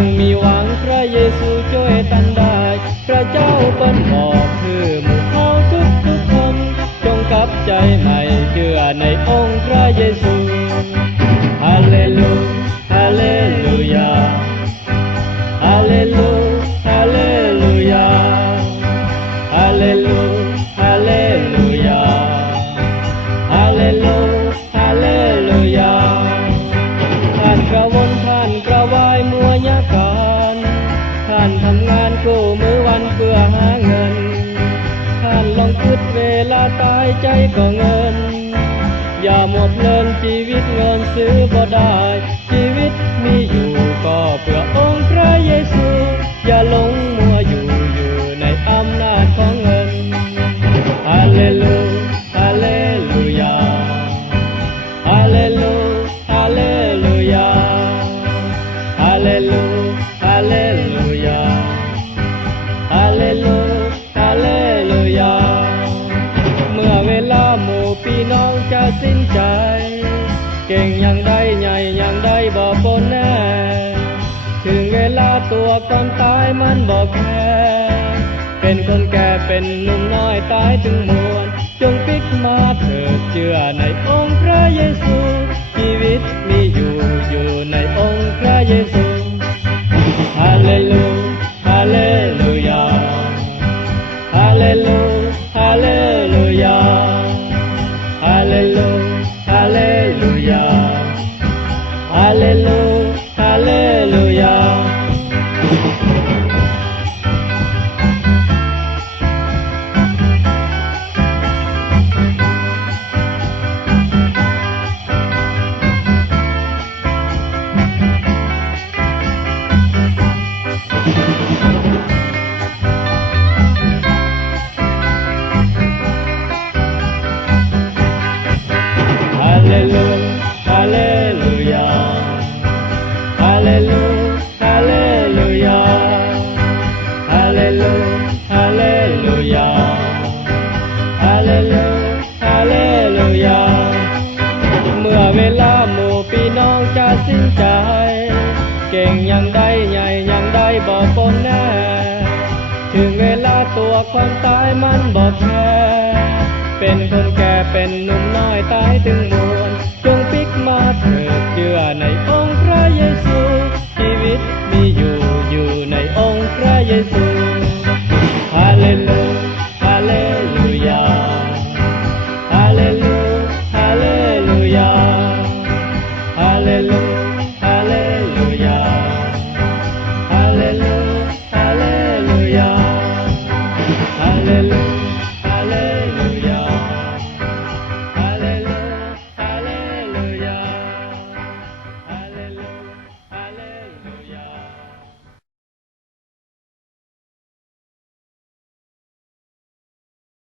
ยังมีหวังพระเยซูช่วยท่านได้พระเจ้าเปิ้นบอกคือหมู่เฮาทุกคนจงกลับใจใหม่เชื่อในองค์พระเยซูฮาเลลูฮาเลลูยาฮาเลลูฮาเลลูยาฮาเลลูฮาเลลูยาฮาเลลูฮาเลลูยาท่านกระวนท่านกระวายมัวยาการท่านทำงานกู้มือวันเพื่อหาเงินท่านลองคิดเวลาตายใจก็เงินอย่าหมดเงินชีวิตเงินซื้อบ่ได้ชีวิตมีอยู่ก็เพื่อองค์พระเยซูอย่าหลงมัวอยู่ในอำนาจของเงินฮาเลลูฮาเลลูยาฮาเลลูฮาเลลูยาฮาเลลูฮาเลลูยาฮาเลลูฮาเลลูยาเมื่อเวลาหมู่พี่น้องจะสิ้นใจเก่งอย่างใดใหญ่อย่างใดบ่ปนแน่ถึงเวลาตัวก่อนตายมันบ่แค่เป็นคนแก่เป็นหนุ่มน้อยตายถึงมวลจงปิกมาเถิดเชื่อในองค์พระเยซูชีวิตมีอยู่ในองค์พระเยซูฮาเลลูฮาเลลูยาฮาเลลูฮาเลลูยาฮาเลลูฮาเลลูยาฮาเลลูฮาเลลูยาสิ้นใจเก่งอย่างใดใหญ่อย่างใดบ่ปนแน่ถึงเวลาตัวความตายมันบ่แค่เป็นคนแก่เป็นหนุ่มน้อยตายถึง